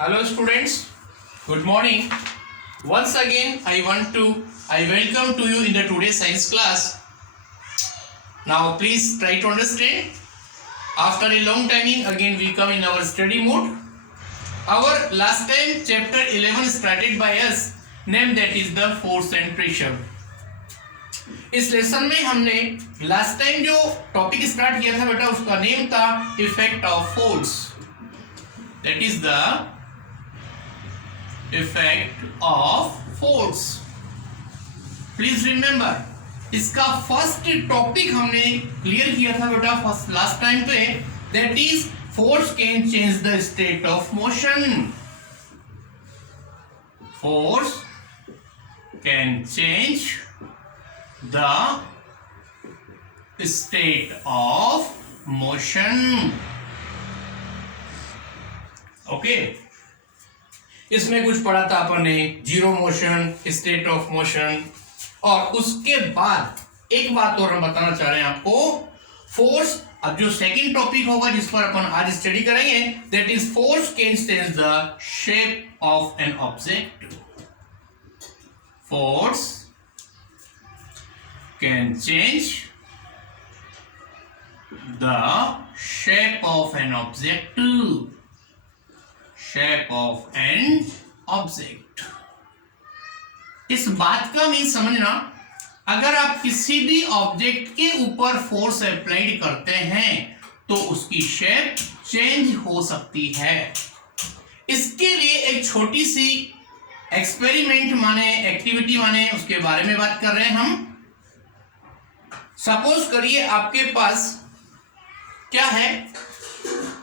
Hello students, good morning. Once again I welcome to you in the today's science class. Now please try to understand. After a long timing again we come in our study mode. Our last time chapter 11 started by us, name that is the force and pressure. इस lesson में हमने last time जो topic start किया था बेटा उसका name था effect of force. That is the effect of force. Please remember इसका फर्स्ट टॉपिक हमने क्लियर किया था बेटा फर्स्ट लास्ट टाइम पे. That is force can change the state of motion. Force can change the state of motion. Okay इसमें कुछ पढ़ा था अपन ने zero motion, state of motion, और उसके बाद एक बात और हम बताना चाह रहे हैं आपको. फोर्स अब जो सेकंड टॉपिक होगा जिस पर अपन आज स्टडी करेंगे that is force can change the shape of an object. Force can change the shape of an object. Shape of an object. इस बात का मीन समझना, अगर आप किसी भी ऑब्जेक्ट के ऊपर फोर्स अप्लाइड करते हैं तो उसकी शेप चेंज हो सकती है. इसके लिए एक छोटी सी एक्सपेरिमेंट माने एक्टिविटी माने उसके बारे में बात कर रहे हैं हम. सपोज करिए आपके पास क्या है,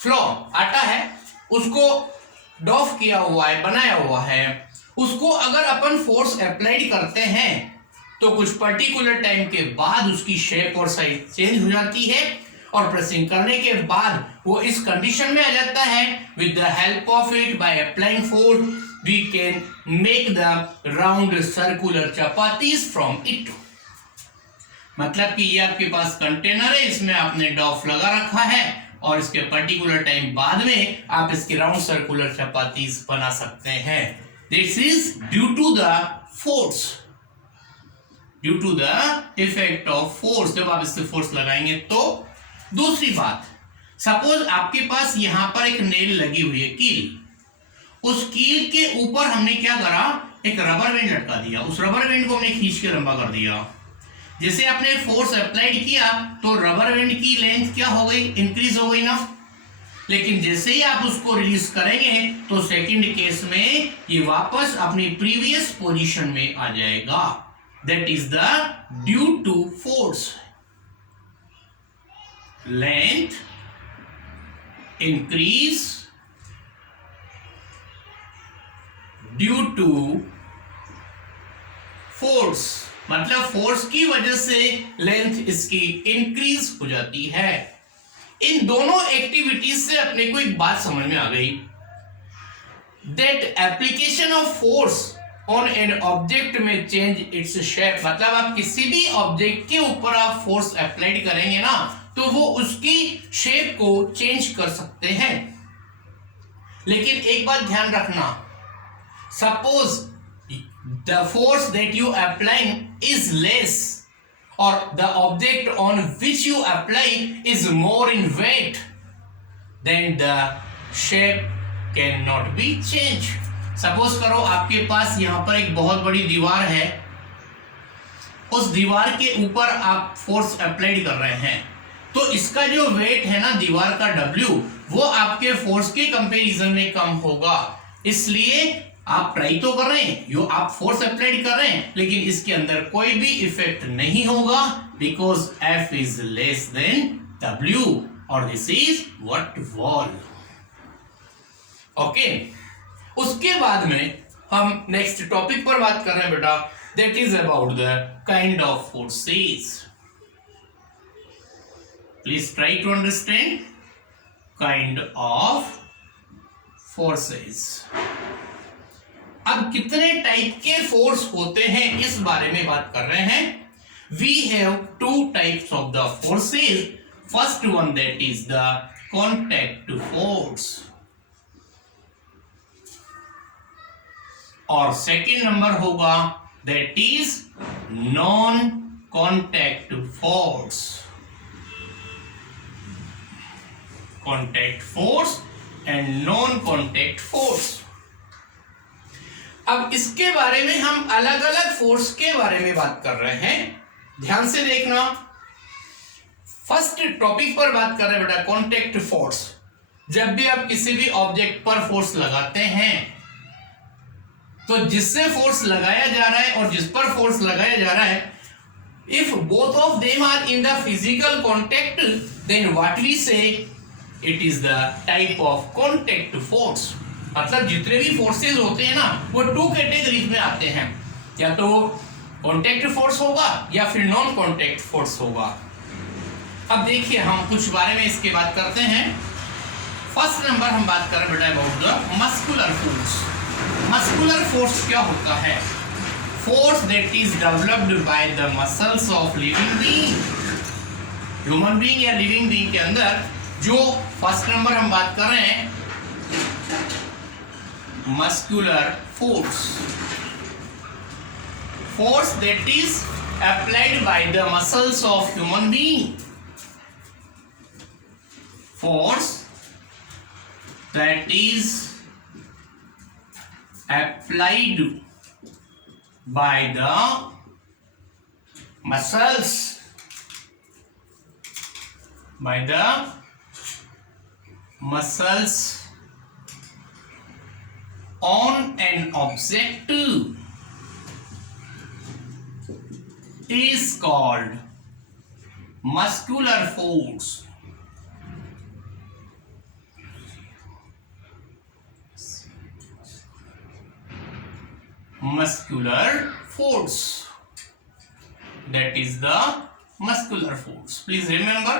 फ्लोर आटा है, उसको डॉफ किया हुआ है, बनाया हुआ है. उसको अगर अपन फोर्स अप्लाइड करते हैं तो कुछ पर्टिकुलर टाइम के बाद उसकी शेप और साइज चेंज हो जाती है और प्रेसिंग करने के बाद वो इस कंडीशन में आ जाता है. With the help of it by applying force we can make the round circular chapatis from it. मतलब कि ये आपके पास कंटेनर है, इसमें आपने डॉफ लगा रखा है और इसके पर्टिकुलर टाइम बाद में आप इसकी राउंड सर्कुलर चपातीज बना सकते हैं. This is due to the force, due to the effect of force. जब आप इससे फोर्स लगाएंगे तो. दूसरी बात, सपोज आपके पास यहां पर एक नेल लगी हुई है, कील. उस कील के ऊपर हमने क्या करा, एक रबर बैंड लटका दिया. उस रबर बैंड को हमने खींच के लंबा कर दिया. जैसे आपने फोर्स अप्लाइड किया तो रबर बैंड की लेंथ क्या हो गई, इंक्रीज हो गई ना. लेकिन जैसे ही आप उसको रिलीज करेंगे तो सेकंड केस में ये वापस अपनी प्रीवियस पोजीशन में आ जाएगा. That is the due to force. Length increase due to force. मतलब फोर्स की वजह से लेंथ इसकी इंक्रीज हो जाती है. इन दोनों एक्टिविटीज से अपने को एक बात समझ में आ गई, that application of force on an object में चेंज इट्स शेप. मतलब आप किसी भी ऑब्जेक्ट के ऊपर आप फोर्स अप्लाइड करेंगे ना तो वो उसकी शेप को चेंज कर सकते हैं. लेकिन एक बात ध्यान रखना, suppose the force that you applying is less or the object on which you apply is more in weight, then the shape cannot be changed. Suppose करो आपके पास यहाँ पर एक बहुत बड़ी दीवार है, उस दीवार के ऊपर आप फोर्स अप्लाइड कर रहे हैं तो इसका जो वेट है ना दीवार का W, वो आपके फोर्स के कंपैरिजन में कम होगा. इसलिए आप ट्राई तो कर रहे हैं, आप फोर्स अप्लाइड कर रहे हैं, लेकिन इसके अंदर कोई भी इफेक्ट नहीं होगा because F is less than W और this is what wall. Okay, उसके बाद में हम नेक्स्ट टॉपिक पर बात कर रहे हैं बेटा. That is about the kind of forces. Please try to understand kind of forces. अब कितने टाइप के फोर्स होते हैं इस बारे में बात कर रहे हैं. We have two types of the forces. First one that is the contact force. और सेकंड नंबर होगा that is non contact force. Contact force and non contact force. अब इसके बारे में हम अलग अलग फोर्स के बारे में बात कर रहे हैं, ध्यान से देखना। फर्स्ट टॉपिक पर बात कर रहे हैं बेटा कॉन्टैक्ट फोर्स। जब भी आप किसी भी ऑब्जेक्ट पर फोर्स लगाते हैं तो जिससे फोर्स लगाया जा रहा है और जिस पर फोर्स लगाया जा रहा है, if both of them are in the physical contact then what we say it is the type of contact force. मतलब जितने भी फोर्सेस होते हैं ना वो टू कैटेगरीज में आते हैं, या तो कॉन्टैक्ट फोर्स होगा या फिर नॉन कॉन्टैक्ट फोर्स होगा। अब देखिए हम कुछ बारे में इसके बात करते हैं। फर्स्ट नंबर हम बात कर रहे हैं बेटा about the muscular force. Muscular force क्या होता है? Force that is developed by the muscles of living being. Human being या लिविंग बीइंग के अंदर जो फर्स्ट नंबर हम बात कर रहे हैं muscular force, force that is applied by the muscles of human being, force that is applied by the muscles, by the muscles on an object is called muscular force. Muscular force, that is the muscular force. Please remember.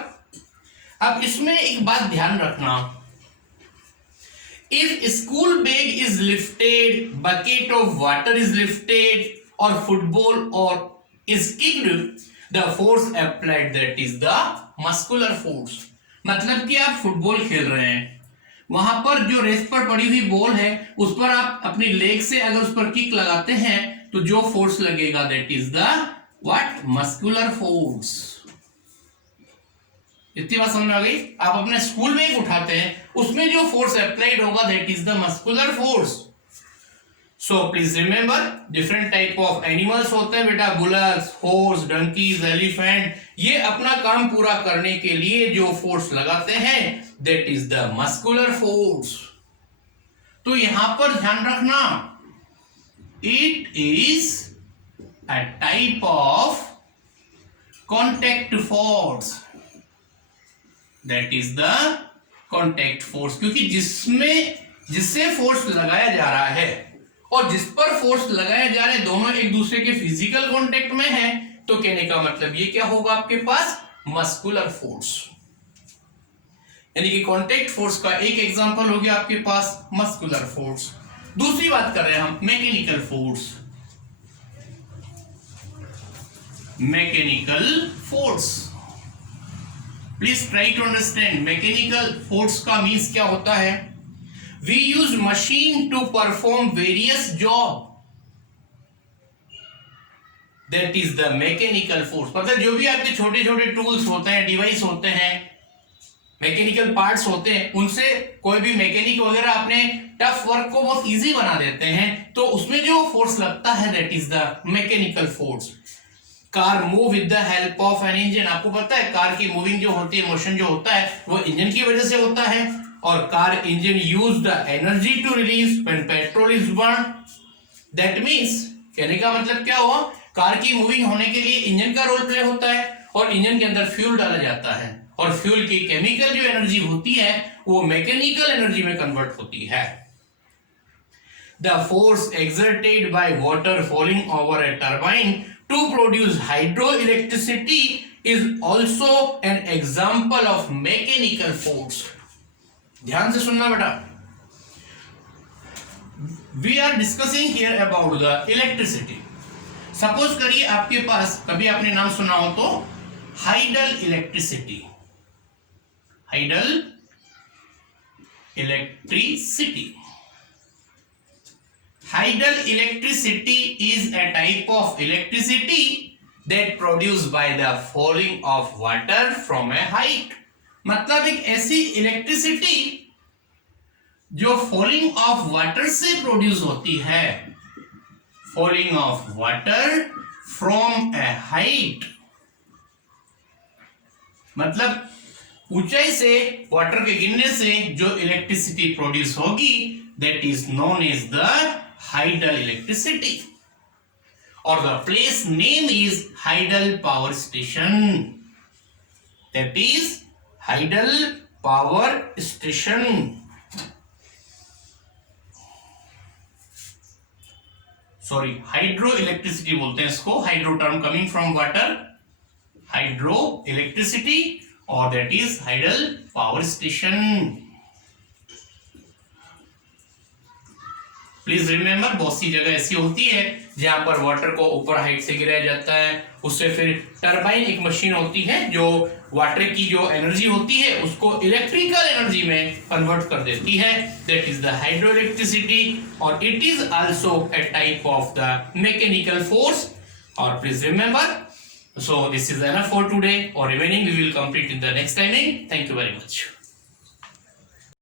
अब इसमें एक बात ध्यान रखना, if school bag is lifted, bucket of water is lifted or football or is kicked, the force applied that is the muscular force. मतलब कि आप football खेल रहे हैं, वहां पर जो रेस पर पड़ी हुई बॉल है उस पर आप अपनी लेग से अगर उस पर किक लगाते हैं तो जो फोर्स लगेगा that is the what? Muscular force. इतनी बात समझ में आ गई? आप अपना स्कूल बैग उठाते हैं उसमें जो फोर्स अप्लाइड होगा that is the muscular force. So please remember different type of animals होते हैं बेटा, बुलक्स, हॉर्स, डंकीज, एलिफेंट, ये अपना काम पूरा करने के लिए जो फोर्स लगाते हैं that is the muscular force. तो यहां पर ध्यान रखना, it is a type of contact force, that is the contact force, क्योंकि जिससे फोर्स लगाया जा रहा है और जिस पर फोर्स लगाया जा रहा है दोनों एक दूसरे के फिजिकल कांटेक्ट में है, तो कहने का मतलब ये क्या होगा आपके पास? Muscular force. यानी कि कांटेक्ट फोर्स का एक एग्जांपल हो गया आपके पास मस्कुलर फोर्स। दूसरी बात कर रहे हैं हम mechanical force. Mechanical force, please try to understand mechanical force का मीन्स क्या होता है। We use machine to perform various job. That is the mechanical force. मतलब जो भी आपके छोटे छोटे टूल्स होते हैं, डिवाइस होते हैं, मैकेनिकल पार्ट्स होते हैं, उनसे कोई भी मैकेनिक वगैरह अपने टफ वर्क को बहुत इजी बना देते हैं, तो उसमें जो फोर्स लगता है that is the mechanical force. Car move with the help of an engine. आपको पता है कार की मूविंग जो होती है, मोशन जो होता है वो इंजन की वजह से होता है, और car engine use the energy to release when petrol is burn. That means कहने का मतलब क्या हुआ, कार की मूविंग होने के लिए इंजन का रोल प्ले होता है और इंजन के अंदर फ्यूल डाला जाता है, और फ्यूल की केमिकल जो एनर्जी होती है वो मैकेनिकल एनर्जी में कन्वर्ट होती है। The force exerted by water falling over a turbine to produce hydro electricity is also an example of mechanical force. ध्यान से सुनना बेटा, we are discussing here about the electricity. Suppose करिए आपके पास, कभी आपने नाम सुना हो तो, hydel electricity. Hydel electricity Hydel electricity is a type of electricity that produced by the falling of water from a height. मतलब एक ऐसी इलेक्ट्रिसिटी जो फॉलिंग ऑफ वाटर से प्रोड्यूस होती है, falling of water from a height, मतलब ऊंचाई से वाटर के गिरने से जो इलेक्ट्रिसिटी प्रोड्यूस होगी, that is known as the hydel electricity, और the place name is hydel power station, that is hydel power station. Sorry, hydro electricity बोलते हैं इसको, hydro term coming from water, hydro electricity, और that is hydel power station. Please remember, बहुत सी जगह ऐसी होती है जहां पर वाटर को ऊपर हाइट से गिराया जाता है, उससे फिर टरबाइन एक मशीन होती है जो वाटर की जो एनर्जी होती है उसको इलेक्ट्रिकल एनर्जी में कन्वर्ट कर देती है, that is the hydro electricity, और it is also a type of the mechanical force. और please remember, so this is enough for today, or remaining we will complete in the next timing. Thank you very much.